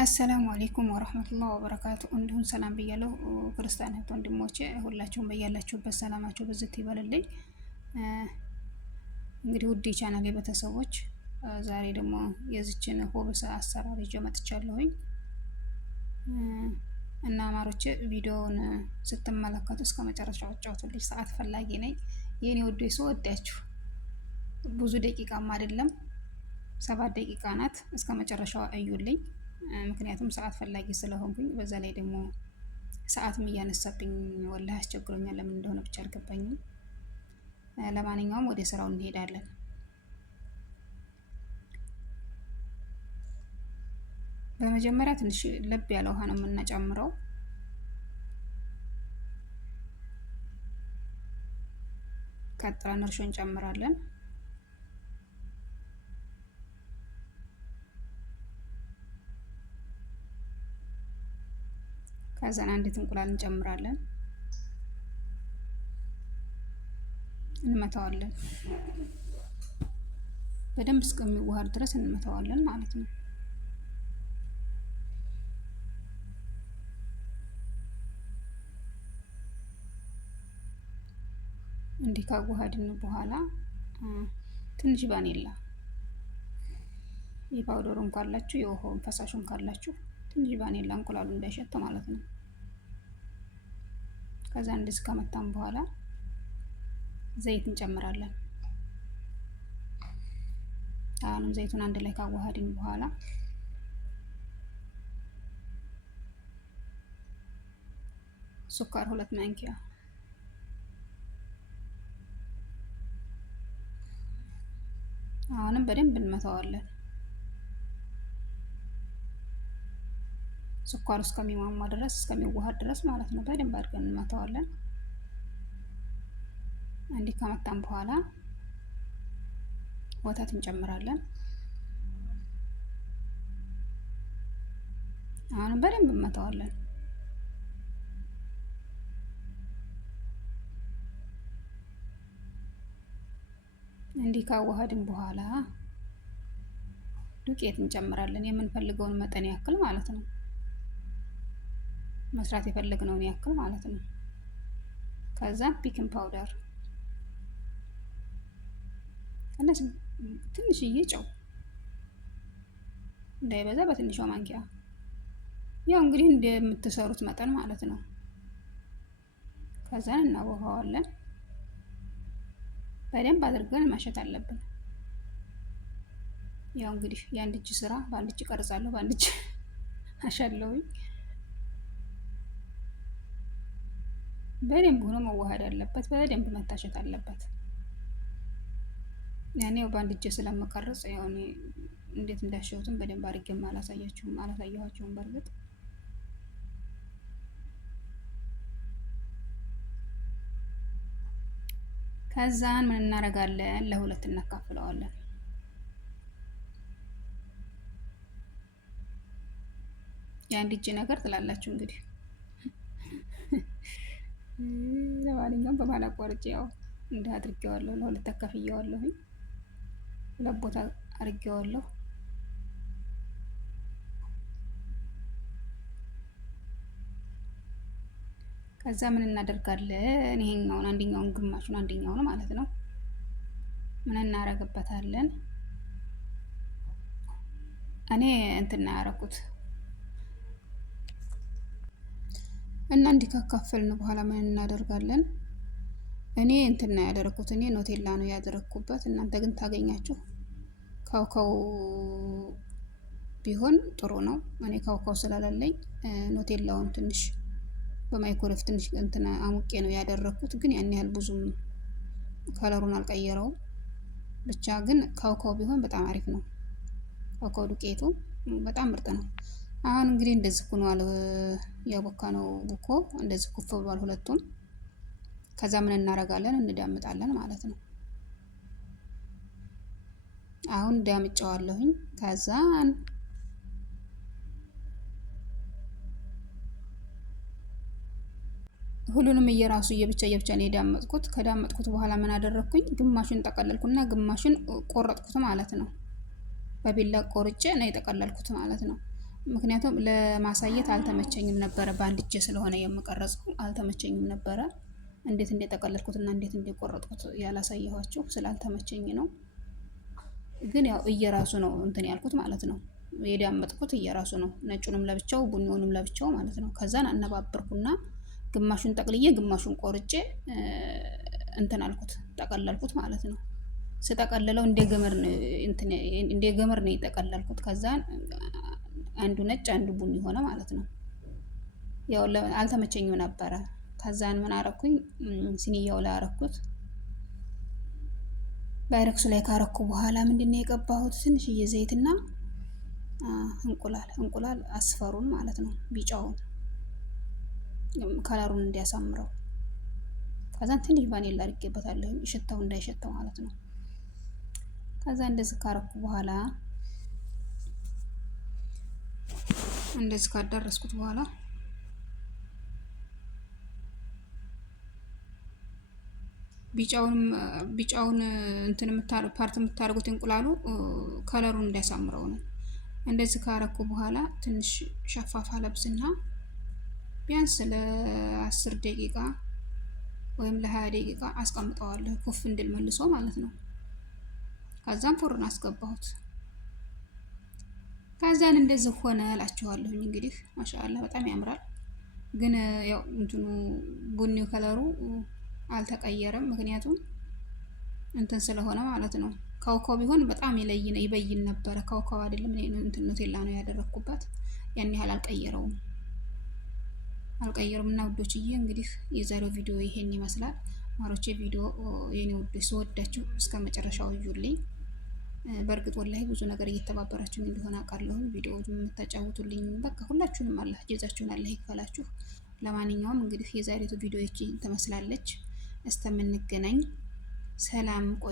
አሰላሙ አሌይኩም ወረህመቱላህ ወበረካቱ። እንዲሁም ሰላም ብያለሁ ክርስቲያን እህት ወንድሞቼ፣ ሁላችሁም በያላችሁበት ሰላማችሁ ብዝት ይበልልኝ። እንግዲህ ውድ ቻናሌ ቤተሰቦች ዛሬ ደግሞ የዚችን ሆብስ አሰራር ይዤ መጥቻለሁኝ እና ማሮቼ ቪዲዮውን ስትመለከቱ እስከ መጨረሻው አጫውቱልኝ። ሰዓት ፈላጊ ነኝ የኔ ውድ ሰው ወዳችሁ። ብዙ ደቂቃም አይደለም 7 ደቂቃ ናት። እስከ መጨረሻው እዩልኝ። ምክንያቱም ሰዓት ፈላጊ ስለሆንኩኝ፣ በዛ ላይ ደግሞ ሰዓትም እያነሳብኝ ወላሂ አስቸግሮኛል። ለምን እንደሆነ ብቻ አልገባኝም። ለማንኛውም ወደ ስራው እንሄዳለን። በመጀመሪያ ትንሽ ለብ ያለ ውሃ ነው የምንጨምረው። ቀጥለን እርሾ እንጨምራለን። ከዛን አንዲት እንቁላል እንጨምራለን፣ እንመታዋለን። በደንብ እስከሚዋሃድ ድረስ እንመታዋለን ማለት ነው። እንዲህ ካዋሃድን በኋላ ትንሽ ቫኒላ የፓውደሩን ካላችሁ የውሃውን ፈሳሹን ካላችሁ ትንሽ ቫኒላ እንቁላሉ እንዳይሸት ማለት ነው። ከዛ እንደዚህ ከመታን በኋላ ዘይት እንጨምራለን። አሁንም ዘይቱን አንድ ላይ ካዋሃድን በኋላ ሱካር 2 ማንኪያ፣ አሁንም በደንብ እንመታዋለን። ስኳሩ እስከሚሟሟ ድረስ እስከሚዋሃድ ድረስ ማለት ነው። በደንብ አድርገን እንመታዋለን። እንዲህ ከመታን በኋላ ወተት እንጨምራለን። አሁንም በደንብ እንመታዋለን። እንዲህ ካዋሃድን በኋላ ዱቄት እንጨምራለን። የምንፈልገውን መጠን ያክል ማለት ነው። መስራት የፈለግነውን ያክል ማለት ነው። ከዛ ቤኪንግ ፓውደር እነዚህ ትንሽዬ ጨው እንዳይበዛ በትንሿ ማንኪያ፣ ያው እንግዲህ እንደምትሰሩት መጠን ማለት ነው። ከዛ እናቦካዋለን። በደንብ አድርገን ማሸት አለብን። ያው እንግዲህ የአንድ እጅ ስራ በአንድ እጅ ቀርጻለሁ፣ በአንድ እጅ አሻለሁኝ። በደንብ ሆኖ መዋሃድ አለበት። በደንብ መታሸት አለበት። ያኔው በአንድ እጅ ስለምቀርጽ ያው እኔ እንዴት እንዳሸሁትም በደንብ አድርጌም አላሳየኋችሁም በርግጥ። ከዛን ምን እናደርጋለን? ለሁለት እናካፍለዋለን። የአንድ እጅ ነገር ትላላችሁ እንግዲህ። ለማንኛውም በማላቋርጬ ያው እንደ አድርጌዋለሁ፣ ለሁለት አካፍየዋለሁኝ። ሁለት ቦታ አድርጌዋለሁ። ከዛ ምን እናደርጋለን? ይሄኛውን አንደኛውን ግማሹን አንደኛውን ማለት ነው ምን እናደርግበታለን? እኔ እንትን ያደረኩት እና እንዲህ ካካፈልን በኋላ ምን እናደርጋለን? እኔ እንትን ያደረኩት እኔ ኖቴላ ነው ያደረኩበት። እናንተ ግን ታገኛችሁ ካውካው ቢሆን ጥሩ ነው። እኔ ካውካው ስላለኝ ኖቴላውን ትንሽ በማይክሮዌቭ ትንሽ እንትን አሙቄ ነው ያደረኩት። ግን ያን ያህል ብዙም ከለሩን አልቀየረውም። ብቻ ግን ካውካው ቢሆን በጣም አሪፍ ነው። ካውካው ዱቄቱ በጣም ምርጥ ነው። አሁን እንግዲህ እንደዚህ ሆኗል። ያቦካ ነው ቡኮ እንደዚህ ኩፍ ብሏል ሁለቱም። ከዛ ምን እናደርጋለን? እንዳምጣለን ማለት ነው። አሁን ዳምጫዋለሁኝ። ከዛ ሁሉንም እየራሱ እየብቻ ነው የዳመጥኩት። ከዳመጥኩት በኋላ ምን አደረኩኝ? ግማሹን ጠቀለልኩና ግማሹን ቆረጥኩት ማለት ነው። በቢላ ቆርጬ ነው የጠቀለልኩት ማለት ነው። ምክንያቱም ለማሳየት አልተመቸኝም ነበረ። በአንድ እጄ ስለሆነ የምቀረጸው አልተመቸኝም ነበረ። እንዴት እንደጠቀለልኩትና እንዴት እንደቆረጥኩት ያላሳየኋችሁ ስላልተመቸኝ ነው። ግን ያው እየራሱ ነው እንትን ያልኩት ማለት ነው። የዳመጥኩት እየራሱ ነው። ነጩንም ለብቻው ቡኒውንም ለብቻው ማለት ነው። ከዛን አነባበርኩና ግማሹን ጠቅልዬ ግማሹን ቆርጬ እንትን አልኩት ጠቀለልኩት ማለት ነው። ስጠቀልለው እንደ ገመር ነው የጠቀለልኩት። ከዛን አንዱ ነጭ አንዱ ቡኒ ሆነ ማለት ነው። ያው አልተመቸኝም ነበረ። ከዛን ምን አረኩኝ? ሲኒያው ላይ አረኩት። ባይረክሱ ላይ ካረኩ በኋላ ምንድነው የቀባሁት? ትንሽዬ ዘይትና እንቁላል አስፈሩን ማለት ነው፣ ቢጫውን ከለሩን እንዲያሳምረው። ከዛን ትንሽ ቫኒላ አድርጌበታለሁ ሽታው እንዳይሸተው ማለት ነው። ከዛ እንደዚህ ካረኩ በኋላ እንደዚህ ካዳረስኩት በኋላ ቢጫውን እንትን ፓርት የምታደርጉት እንቁላሉ ከለሩን እንዲያሳምረው ነው። እንደዚህ ካረኩ በኋላ ትንሽ ሸፋፋ ለብስና ቢያንስ ለ10 ደቂቃ ወይም ለ20 ደቂቃ አስቀምጠዋለሁ ኩፍ እንድል መልሶ ማለት ነው። ከዛም ፎርን አስገባሁት። ከዛን እንደዚህ ሆነ እላችኋለሁ። እንግዲህ ማሻአላ በጣም ያምራል። ግን ያው እንትኑ ቡኒው ከለሩ አልተቀየረም፣ ምክንያቱም እንትን ስለሆነ ማለት ነው። ካውካው ቢሆን በጣም ይበይን ነበረ። ካውካው አይደለም እንትን ኑቴላ ነው ያደረኩበት። ያን ያህል አልቀየረውም እና ውዶችዬ እንግዲህ የዛሬው ቪዲዮ ይሄን ይመስላል። ማሮቼ ቪዲዮ የኔ ውዶች ስወዳችሁ እስከ መጨረሻው እዩልኝ። በእርግጥ ወላሂ ብዙ ነገር እየተባበራችሁ እንደሆነ አውቃለሁ። ቪዲዮ የምታጫውቱልኝ በቃ ሁላችሁንም አላህ ጀዛችሁን አላህ ይክፈላችሁ። ለማንኛውም እንግዲህ የዛሬቱ ቪዲዮ ይቺ ትመስላለች። እስከምንገናኝ ሰላም ቆዩ።